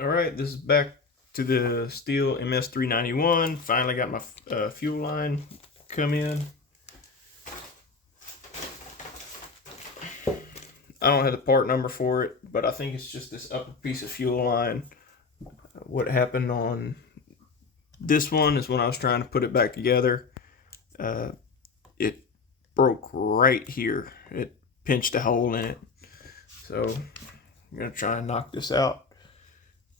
All right, this is back to the Stihl MS391. Finally got my fuel line come in. I don't have the part number for it, but I think it's just this upper piece of fuel line. What happened on this one is when I was trying to put it back together, it broke right here. It pinched a hole in it. So I'm going to try and knock this out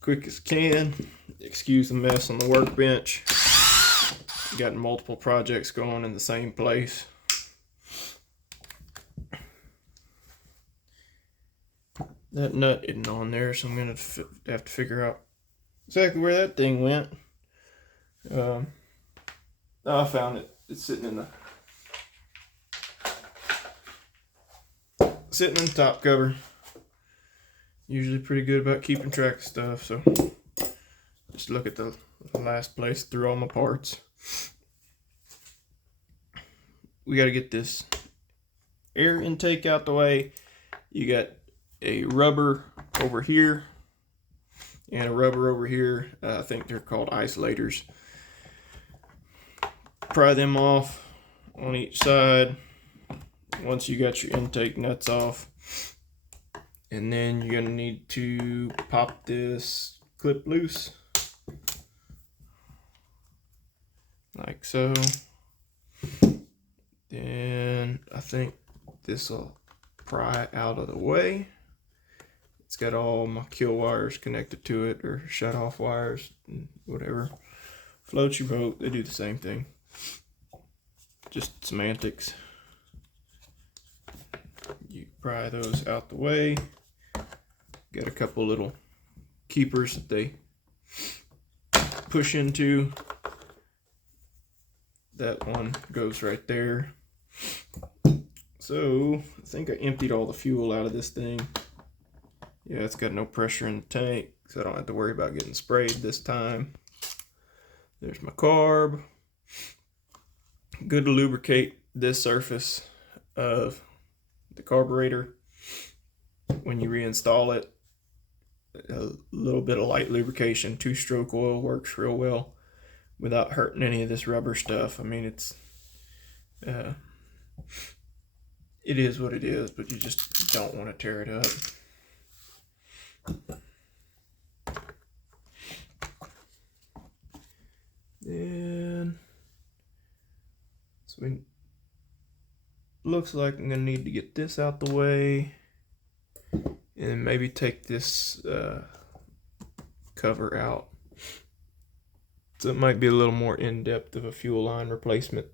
quick as can. Excuse the mess on the workbench. Got multiple projects going in the same place. That nut isn't on there, so I'm gonna have to figure out exactly where that thing went. I found it. It's sitting in the top cover. Usually pretty good about keeping track of stuff, so just look at the last place through all my parts. We got to get this air intake out the way. You got a rubber over here and a rubber over here. I think they're called isolators. Pry them off on each side once you got your intake nuts off. And then you're going to need to pop this clip loose. Like so. Then I think this will pry out of the way. It's got all my kill wires connected to it, or shut off wires, whatever. Float your boat, they do the same thing. Just semantics. You pry those out the way. Got a couple little keepers that they push into. That one goes right there. So I think I emptied all the fuel out of this thing. Yeah, it's got no pressure in the tank, so I don't have to worry about getting sprayed this time. There's my carb. Good to lubricate this surface of the carburetor when you reinstall it. A little bit of light lubrication, 2-stroke oil works real well without hurting any of this rubber stuff. I mean, it is what it is, but you just don't want to tear it up. Then, so looks like I'm gonna need to get this out the way, and maybe take this cover out. So it might be a little more in-depth of a fuel line replacement.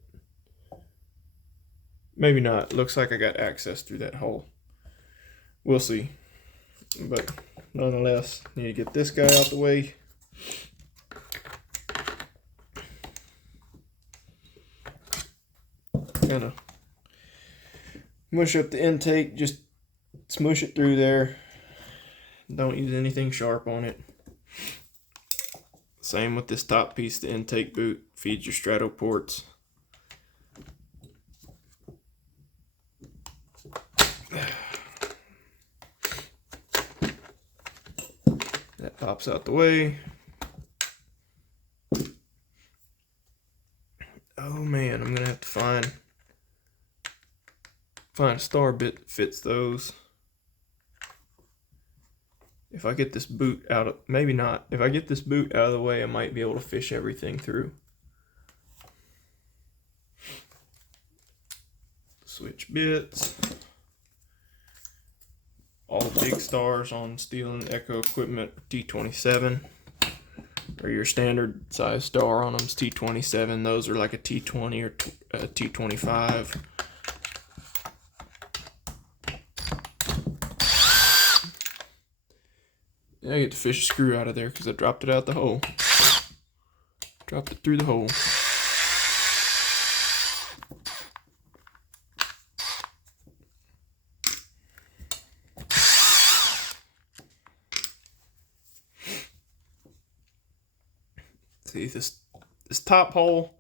Maybe not. Looks like I got access through that hole. We'll see. But nonetheless, need to get this guy out the way. Kind of mush up the intake, just smush it through there. Don't use anything sharp on it. Same with this top piece, the intake boot feeds your strato ports. That pops out the way. Oh man, I'm gonna have to find a star bit that fits those. If I get this boot out of, maybe not. If I get this boot out of the way, I might be able to fish everything through. Switch bits. All the big stars on Stihl and Echo equipment, T27. Or your standard size star on them is T27. Those are like a T20 or a T25. Yeah, I get to fish a screw out of there because I dropped it out the hole. Dropped it through the hole. See, this top hole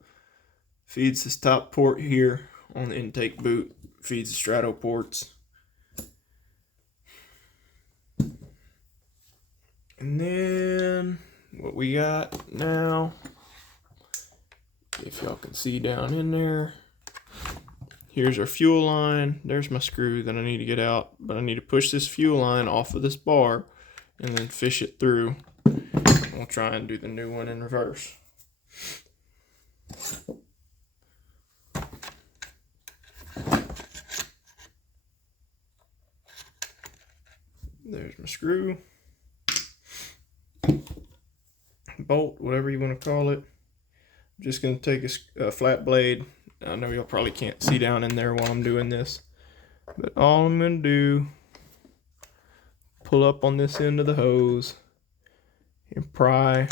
feeds this top port here on the intake boot, feeds the strato ports. And then what we got now, if y'all can see down in there, here's our fuel line. There's my screw that I need to get out, but I need to push this fuel line off of this bar and then fish it through. We'll try and do the new one in reverse. There's my screw, bolt, whatever you want to call it. I'm just going to take a flat blade. I know y'all probably can't see down in there while I'm doing this, but all I'm going to do, pull up on this end of the hose and pry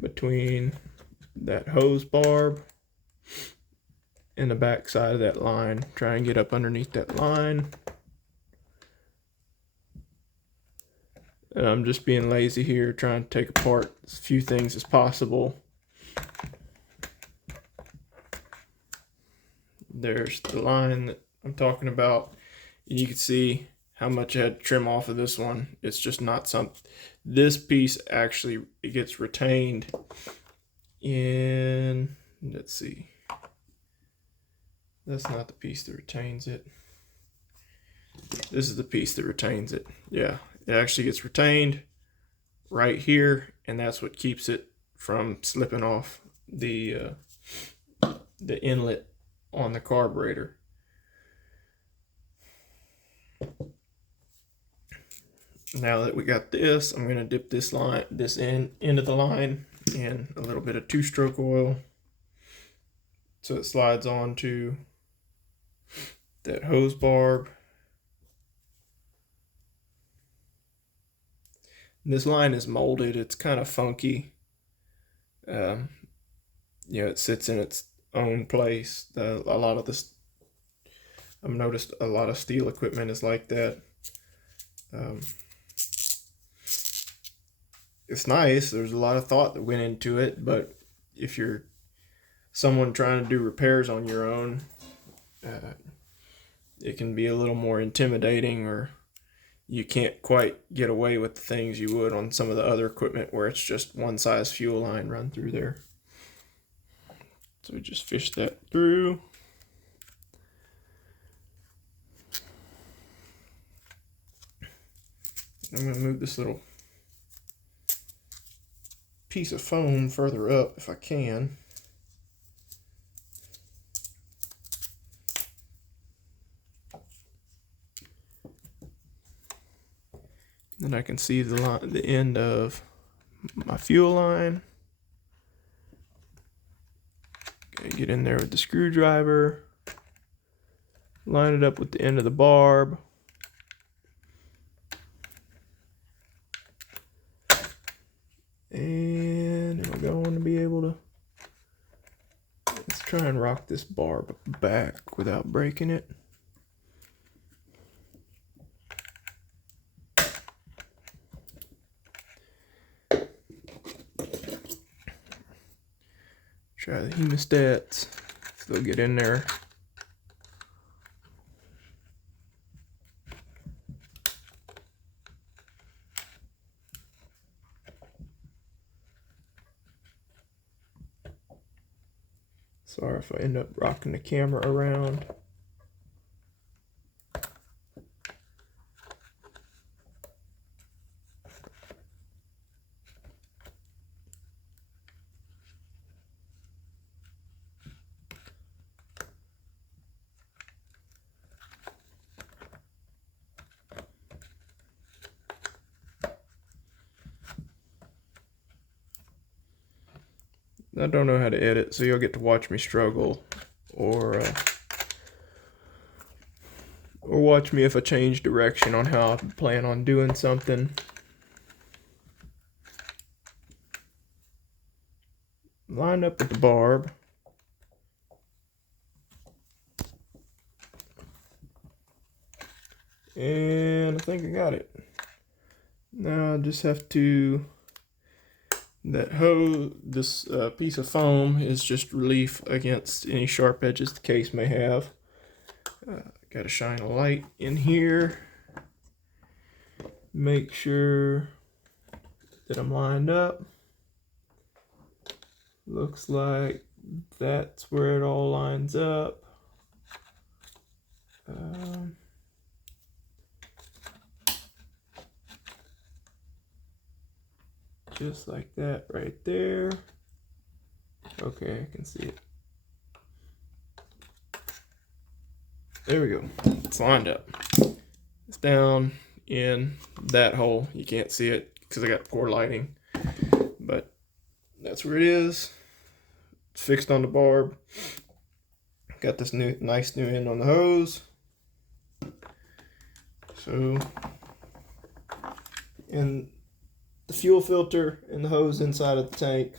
between that hose barb and the back side of that line. Try and get up underneath that line. And I'm just being lazy here, trying to take apart as few things as possible. There's the line that I'm talking about. You can see how much I had to trim off of this one. It's just not something. This piece actually, it gets retained in, let's see. That's not the piece that retains it. This is the piece that retains it. Yeah, it actually gets retained right here, and that's what keeps it from slipping off the inlet on the carburetor. Now that we got this, I'm going to dip this end of the line in a little bit of 2-stroke oil so it slides onto that hose barb. This line is molded. It's kind of funky. You know, it sits in its own place. A lot of this, I've noticed a lot of Stihl equipment is like that. It's nice. There's a lot of thought that went into it, but if you're someone trying to do repairs on your own, it can be a little more intimidating, or you can't quite get away with the things you would on some of the other equipment where it's just one size fuel line run through there. So we just fish that through. I'm going to move this little piece of foam further up if I can. Then I can see the end of my fuel line. Okay, get in there with the screwdriver, line it up with the end of the barb. And I'm going to be able to, let's try and rock this barb back without breaking it. Try the hemostats, if they'll get in there. Sorry if I end up rocking the camera around. I don't know how to edit, so you'll get to watch me struggle, or watch me if I change direction on how I plan on doing something. Line up with the barb. And I think I got it. Now I just have to, that hose, this piece of foam is just relief against any sharp edges the case may have. Got to shine a light in here. Make sure that I'm lined up. Looks like that's where it all lines up. Just like that right there. Okay, I can see it. There we go. It's lined up. It's down in that hole. You can't see it because I got poor lighting, but that's where it is. It's fixed on the barb. Got this nice new end on the hose. So, and the fuel filter and the hose inside of the tank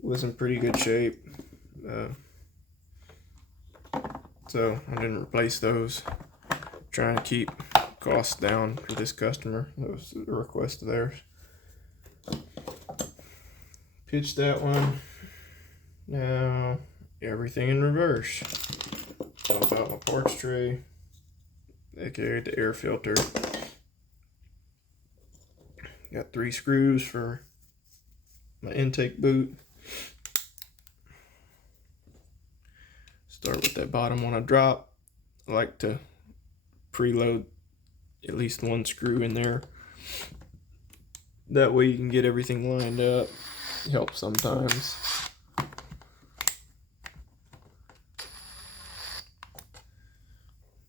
was in pretty good shape. So I didn't replace those. Trying to keep costs down for this customer. That was a request of theirs. Pitch that one. Now everything in reverse. Pop out my parts tray, aka the air filter. Got 3 screws for my intake boot. Start with that bottom one I drop. I like to preload at least 1 screw in there. That way you can get everything lined up. It helps sometimes.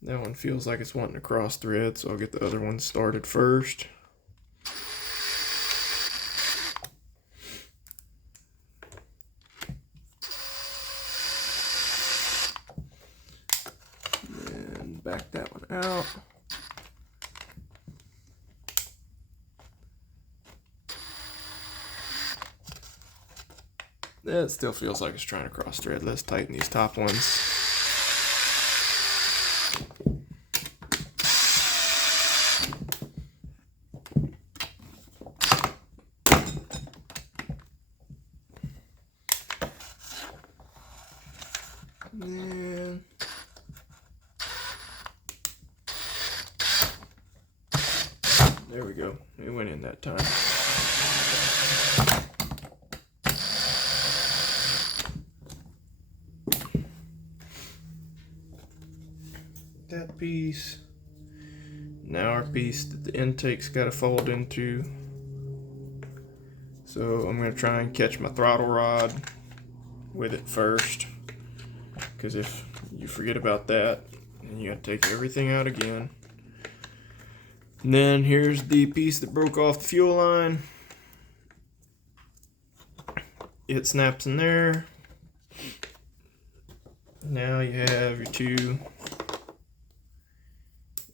That one feels like it's wanting to cross thread, so I'll get the other one started first. And back that one out. That still feels like it's trying to cross thread. Let's tighten these top ones. And there we go. It went in that time. That piece. Now our piece that the intake's got to fold into. So I'm going to try and catch my throttle rod with it first, because if you forget about that, then you got to take everything out again. And then here's the piece that broke off the fuel line. It snaps in there. Now you have your 2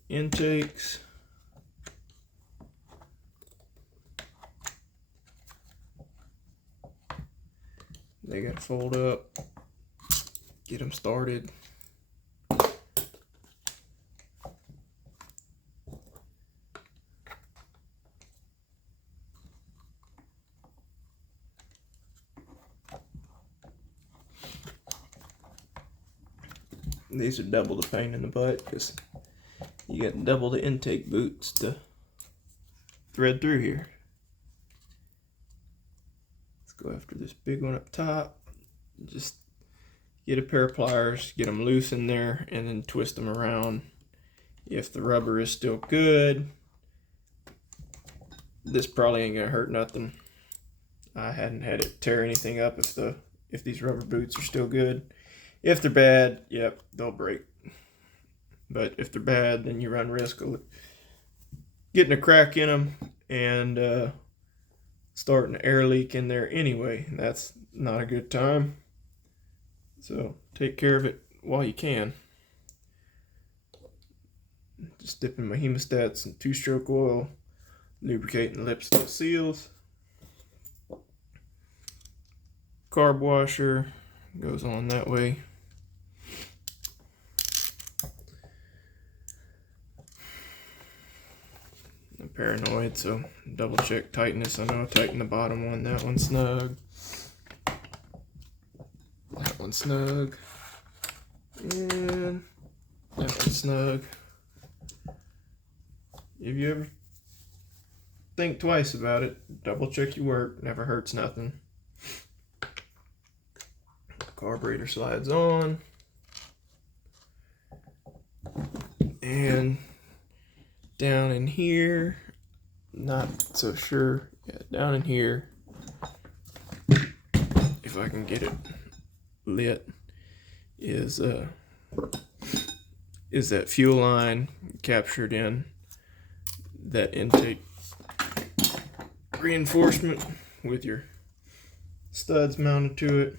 intakes. They got to fold up, get them started. These are double the pain in the butt because you got double the intake boots to thread through here. Let's go after this big one up top. Just get a pair of pliers, get them loose in there, and then twist them around. If the rubber is still good, this probably ain't gonna hurt nothing. I hadn't had it tear anything up if these rubber boots are still good. If they're bad, yep, they'll break. But if they're bad, then you run risk of getting a crack in them and starting an air leak in there anyway. That's not a good time. So take care of it while you can. Just dipping my hemostats in 2-stroke oil, lubricating lips to the seals. Carb washer goes on that way. I'm paranoid, so double check tightness. I know I tightened the bottom one. That one's snug. That one's snug. And that one's snug. Have you ever think twice about it. Double check your work, never hurts nothing. Carburetor slides on. And down in here, not so sure. Yeah, down in here, if I can get it lit, is that fuel line captured in that intake reinforcement with your studs mounted to it.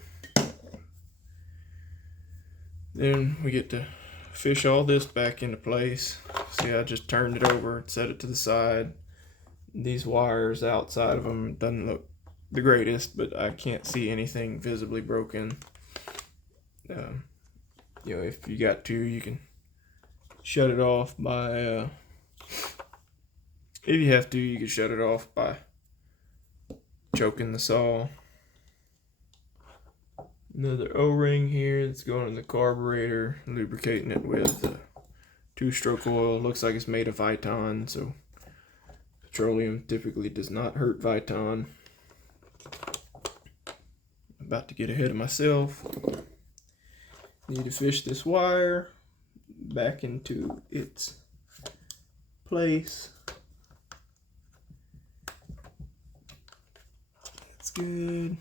Then we get to fish all this back into place. See, I just turned it over, set it to the side. These wires outside of them doesn't look the greatest, but I can't see anything visibly broken. You know, if you got to, you can shut it off by if you have to, you can shut it off by choking the saw. Another O-ring here that's going in the carburetor, lubricating it with 2-stroke oil. Looks like it's made of Viton, so petroleum typically does not hurt Viton. About to get ahead of myself. Need to fish this wire back into its place. That's good.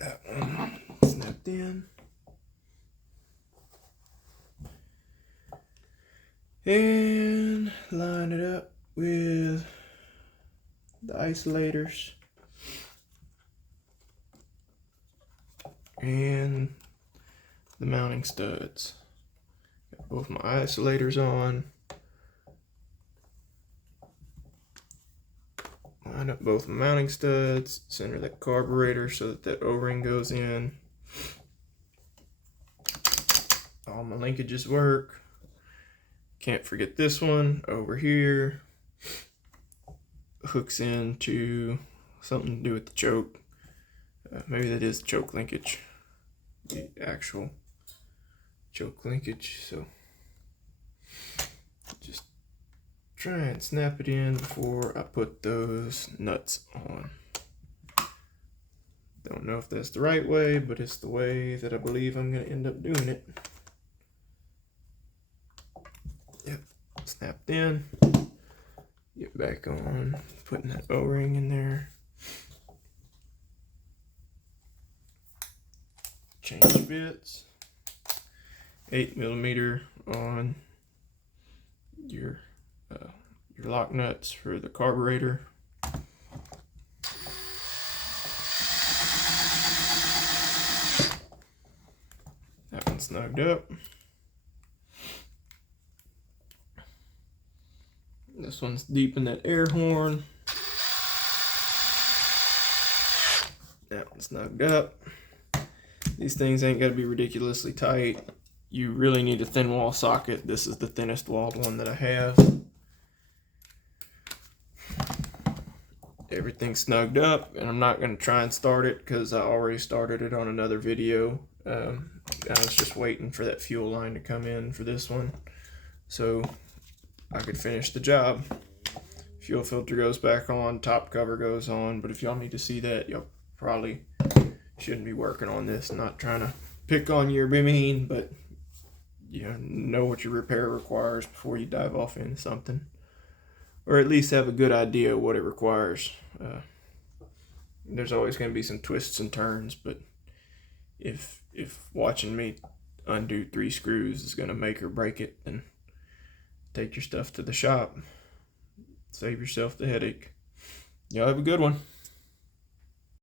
That one snapped in. And line it up with the isolators and the mounting studs. Got both my isolators on. Line up both my mounting studs, center that carburetor so that that O-ring goes in. All my linkages work. Can't forget this one over here. Hooks into something to do with the choke. Maybe that is choke linkage. The actual choke linkage. So just try and snap it in before I put those nuts on. Don't know if that's the right way, but it's the way that I believe I'm going to end up doing it. Yep, snapped in. Get back on, putting that O-ring in there. Change bits. 8mm on your lock nuts for the carburetor. That one's snugged up. This one's deep in that air horn. That one's snugged up. These things ain't got to be ridiculously tight. You really need a thin wall socket. This is the thinnest walled one that I have. Everything's snugged up, and I'm not going to try and start it because I already started it on another video. I was just waiting for that fuel line to come in for this one so I could finish the job. Fuel filter goes back on, top cover goes on, but if y'all need to see that, y'all probably shouldn't be working on this. Not trying to pick on your mean, but you know what your repair requires before you dive off into something, or at least have a good idea of what it requires. There's always going to be some twists and turns, but if watching me undo 3 screws is going to make or break it, then take your stuff to the shop. Save yourself the headache. Y'all have a good one.